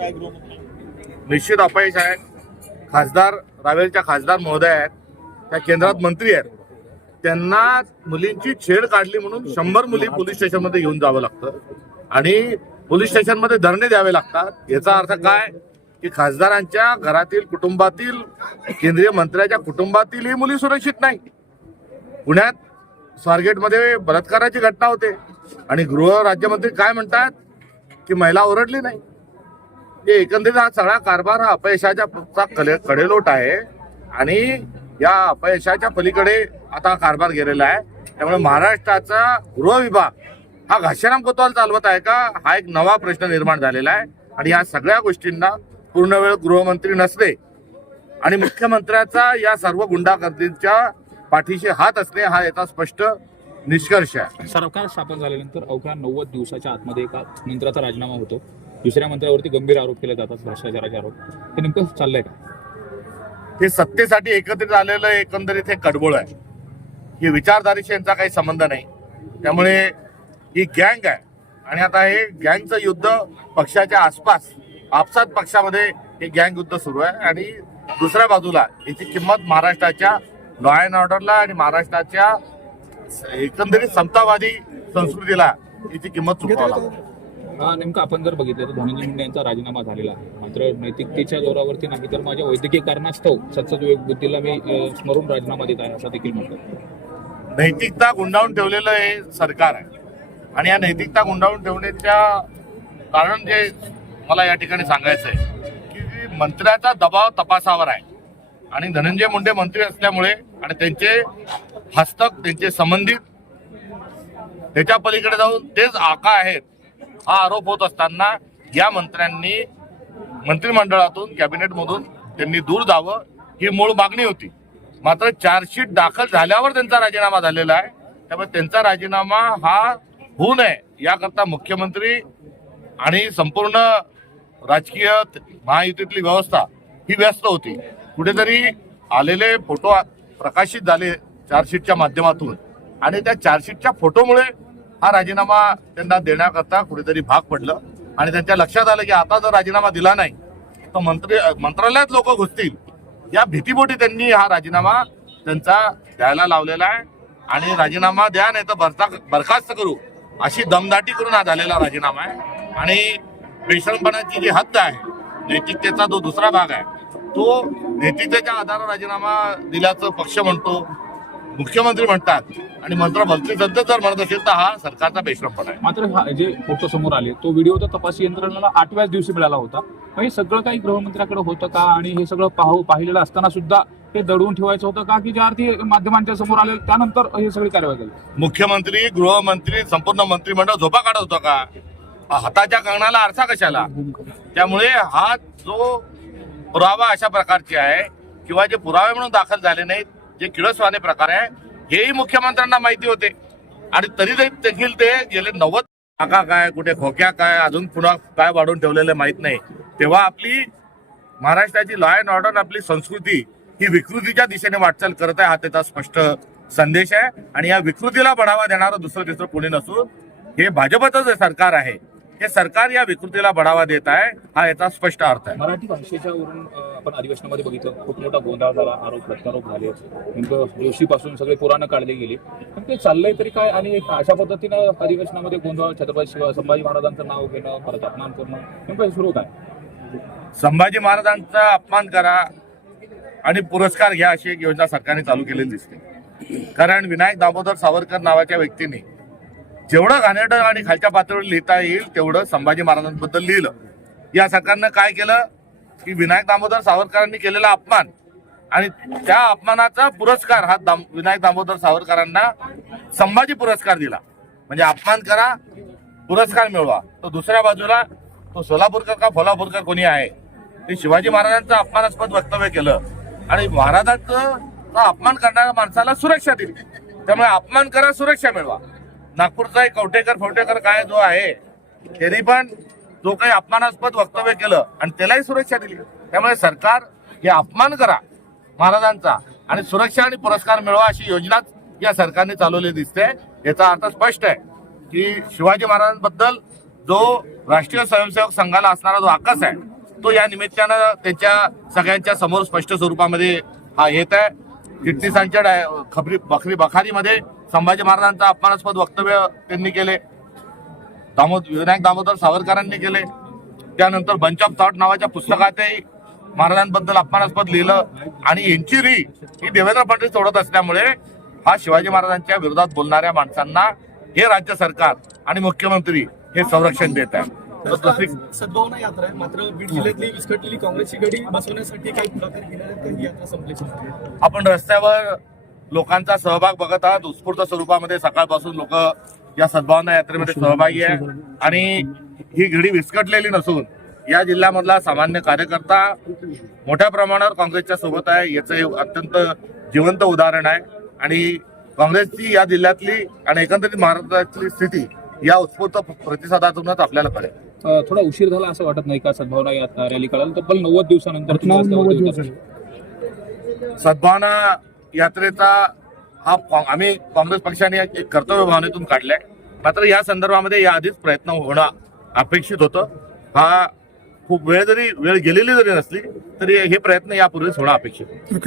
निश्चित अपयश आहे खासदार रावेरच्या खासदार महोदय आहेत त्या केंद्रात मंत्री आहेत त्यांना मुलींची छेड काढली म्हणून शंभर मुली पोलीस स्टेशनमध्ये घेऊन जावं लागतं आणि पोलीस स्टेशनमध्ये धरणे द्यावे लागतात याचा अर्थ काय की खासदारांच्या घरातील कुटुंबातील केंद्रीय मंत्र्याच्या कुटुंबातील ही मुली सुरक्षित नाही पुण्यात स्वारगेटमध्ये बलात्काराची घटना होते आणि गृह राज्यमंत्री काय म्हणतात की महिला ओरडली नाही एकंदरीत हा सगळा कारभार हा अपयशाच्या कडेलोट आहे आणि या अपयशाच्या पलीकडे आता कारभार गेलेला आहे त्यामुळे महाराष्ट्राचा गृह विभाग हा घाशीराम कोतवाल चालवत आहे का हा एक नवा प्रश्न निर्माण झालेला आहे आणि या सगळ्या गोष्टींना पूर्ण वेळ गृहमंत्री नसले आणि मुख्यमंत्र्याचा या सर्व गुंडागर्दीच्या पाठीशी हात असणे हा याचा स्पष्ट निष्कर्ष आहे सरकार स्थापन झाल्यानंतर अवघ्या नव्वद दिवसाच्या आतमध्ये एका मंत्र्याचा राजीनामा होतो दुसऱ्या मंत्र्यावरती गंभीर आरोप केले जातात भ्रष्टाचाराचे आरोप हे नेमकं चाललंय का हे सत्तेसाठी एकत्रित आलेलं एकंदरीत हे कडबोळ आहे ही विचारधारेशी यांचा काही संबंध नाही त्यामुळे ही गँग आहे आणि आता हे गँगचं युद्ध पक्षाच्या आसपास आपसात पक्षामध्ये हे गँग युद्ध सुरू आहे आणि दुसऱ्या बाजूला याची किंमत महाराष्ट्राच्या लॉ अँड ऑर्डरला आणि महाराष्ट्राच्या एकंदरीत समतावादी संस्कृतीला याची किंमत चुकवा हा नेमकं आपण जर बघितलं तर धनंजय मुंडे यांचा राजीनामा झालेला आहे मात्र नैतिकतेच्या जोरावरती नाही तर माझ्या वैद्यकीय कारणास्तव वेग बुद्धीला मी स्मरून राजीनामा देत आहे असं देखील म्हणतो नैतिकता गुंडाळून ठेवलेलं हे सरकार आहे आणि या नैतिकता गुंडाळून ठेवण्याच्या कारण जे मला या ठिकाणी सांगायचं आहे की मंत्र्याचा दबाव तपासावर आहे आणि धनंजय मुंडे मंत्री असल्यामुळे आणि त्यांचे हस्तक त्यांचे संबंधित त्याच्या पलीकडे जाऊन तेच आका आहेत हा आरोप होत असताना या मंत्र्यांनी मंत्रिमंडळातून कॅबिनेटमधून त्यांनी दूर जावं ही मूळ मागणी होती मात्र चार्जशीट दाखल झाल्यावर त्यांचा राजीनामा झालेला आहे त्यामुळे त्यांचा राजीनामा हा होऊ नये याकरता मुख्यमंत्री आणि संपूर्ण राजकीय महायुतीतली व्यवस्था ही व्यस्त होती कुठेतरी आलेले फोटो प्रकाशित झाले चार्जशीटच्या माध्यमातून आणि त्या चार्जशीटच्या फोटोमुळे हा राजीनामा त्यांना देण्याकरता कुठेतरी भाग पडलं आणि त्यांच्या लक्षात आलं की आता जर राजीनामा दिला नाही तर मंत्री मंत्रालयात लोक घुसतील या भीतीपोटी त्यांनी हा राजीनामा त्यांचा द्यायला लावलेला आहे आणि राजीनामा द्या नाही तर बरता बरखास्त करू अशी दमदाटी करून हा झालेला राजीनामा आहे आणि बेशरमपणाची जी हद्द आहे नैतिकतेचा जो दुसरा भाग आहे तो नैतिकतेच्या आधारावर राजीनामा दिल्याचं पक्ष म्हणतो मुख्यमंत्री म्हणतात आणि मंत्र भलती सध्या जर म्हणत असेल तर हा सरकारचा बेश्रमपणा आहे मात्र हा जे फोटो समोर आले तो व्हिडिओ तर तपास यंत्रणाला आठव्याच दिवशी मिळाला होता हे सगळं काही गृहमंत्र्याकडे होतं का आणि हे सगळं पाहू पाहिलेलं असताना सुद्धा हे दडवून ठेवायचं होतं का की ज्या अर्थी माध्यमांच्या समोर आले त्यानंतर हे सगळी कारवाई झाली मुख्यमंत्री गृहमंत्री संपूर्ण मंत्रिमंडळ झोपा काढत होता का हाताच्या कंगणाला आरसा कशाला त्यामुळे हा जो पुरावा अशा प्रकारचे आहे किंवा जे पुरावे म्हणून दाखल झाले नाहीत जे किळसवाने प्रकार आहे हेही मुख्यमंत्र्यांना माहिती होते आणि तरी देखील ते गेले नव्वद काका काय कुठे खोक्या काय अजून पुन्हा काय वाढून ठेवलेले माहीत नाही तेव्हा आपली महाराष्ट्राची लॉ अँड ऑर्डर आपली संस्कृती ही विकृतीच्या दिशेने वाटचाल करत आहे हा त्याचा स्पष्ट संदेश आहे आणि या विकृतीला बढावा देणारं दुसरं तिसरं कोणी नसून हे भाजपचं जे सरकार आहे हे सरकार या विकृतीला बढावा देत आहे हा याचा स्पष्ट अर्थ आहे मराठी भाषेच्या वरून आपण अधिवेशनामध्ये बघितलं खूप मोठा गोंधळ झाला आरोप प्रत्यारोप झाले जोशी पासून सगळे पुराणं काढले गेले पण ते चाललंय तरी काय आणि अशा पद्धतीनं अधिवेशनामध्ये गोंधळ छत्रपती शिवाजी संभाजी महाराजांचं नाव घेणं परत अपमान करणं नेमकं सुरू काय संभाजी महाराजांचा अपमान करा आणि पुरस्कार घ्या अशी एक योजना सरकारने चालू केलेली दिसते कारण विनायक दामोदर सावरकर नावाच्या व्यक्तीने जेवढं घाणेरडं आणि खालच्या पातळीवर लिहिता येईल तेवढं संभाजी महाराजांबद्दल लिहिलं या सरकारनं काय केलं की विनायक दामोदर सावरकरांनी केलेला अपमान आणि त्या अपमानाचा पुरस्कार हा दाम विनायक दामोदर सावरकरांना संभाजी पुरस्कार दिला म्हणजे अपमान करा पुरस्कार मिळवा तर दुसऱ्या बाजूला तो सोलापूरकर का फोलापूरकर कोणी आहे ते शिवाजी महाराजांचं अपमानास्पद वक्तव्य केलं आणि महाराजांचं अपमान करणाऱ्या माणसाला सुरक्षा दिली त्यामुळे अपमान करा सुरक्षा मिळवा नागपूरचा एक कवटेकर फवटेकर काय जो आहे त्यांनी पण जो काही अपमानास्पद वक्तव्य केलं आणि त्यालाही सुरक्षा दिली त्यामुळे सरकार हे अपमान करा महाराजांचा आणि सुरक्षा आणि पुरस्कार मिळवा अशी योजनाच या सरकारने चालवली दिसते याचा अर्थ स्पष्ट आहे की शिवाजी महाराजांबद्दल जो राष्ट्रीय स्वयंसेवक संघाला असणारा जो आकस आहे तो या निमित्तानं त्याच्या सगळ्यांच्या समोर स्पष्ट स्वरूपामध्ये हा येत आहे चिटणीसांच्या खबरी बखरी बखारीमध्ये संभाजी महाराजांचा अपमानास्पद वक्तव्य त्यांनी केले दामोद विनायक दामोदर सावरकरांनी केले त्यानंतर बंच ऑफ थॉट नावाच्या पुस्तकातही महाराजांबद्दल अपमानास्पद लिहिलं आणि यांची री ही देवेंद्र फडणवीस सोडत असल्यामुळे हा शिवाजी महाराजांच्या विरोधात बोलणाऱ्या माणसांना हे राज्य सरकार आणि मुख्यमंत्री हे संरक्षण देत आहे यात्रा हो. बसवण्यासाठी आपण रस्त्यावर लोकांचा सहभाग बघत आहात उत्स्फूर्त स्वरूपामध्ये सकाळपासून लोक या सद्भावना यात्रेमध्ये सहभागी आहे आणि ही घडी विस्कटलेली नसून या जिल्ह्यामधला सामान्य कार्यकर्ता मोठ्या प्रमाणावर काँग्रेसच्या सोबत आहे याचे अत्यंत जिवंत उदाहरण आहे आणि काँग्रेसची या जिल्ह्यातली आणि एकंदरीत महाराष्ट्रातली स्थिती या उत्स्फूर्त प्रतिसादातूनच आपल्याला कळेल थोडा उशीर झाला असं वाटत नाही का सद्भावना या रॅली कळाल तर पण नव्वद दिवसानंतर सद्भावना यात्रेचा हा आम्ही काँग्रेस पक्षाने एक कर्तव्य भावनेतून काढलाय मात्र या संदर्भामध्ये याआधीच प्रयत्न होणं अपेक्षित होतं हा खूप वेळ जरी वेळ गेलेली जरी नसली तरी हे प्रयत्न यापूर्वीच होणं अपेक्षित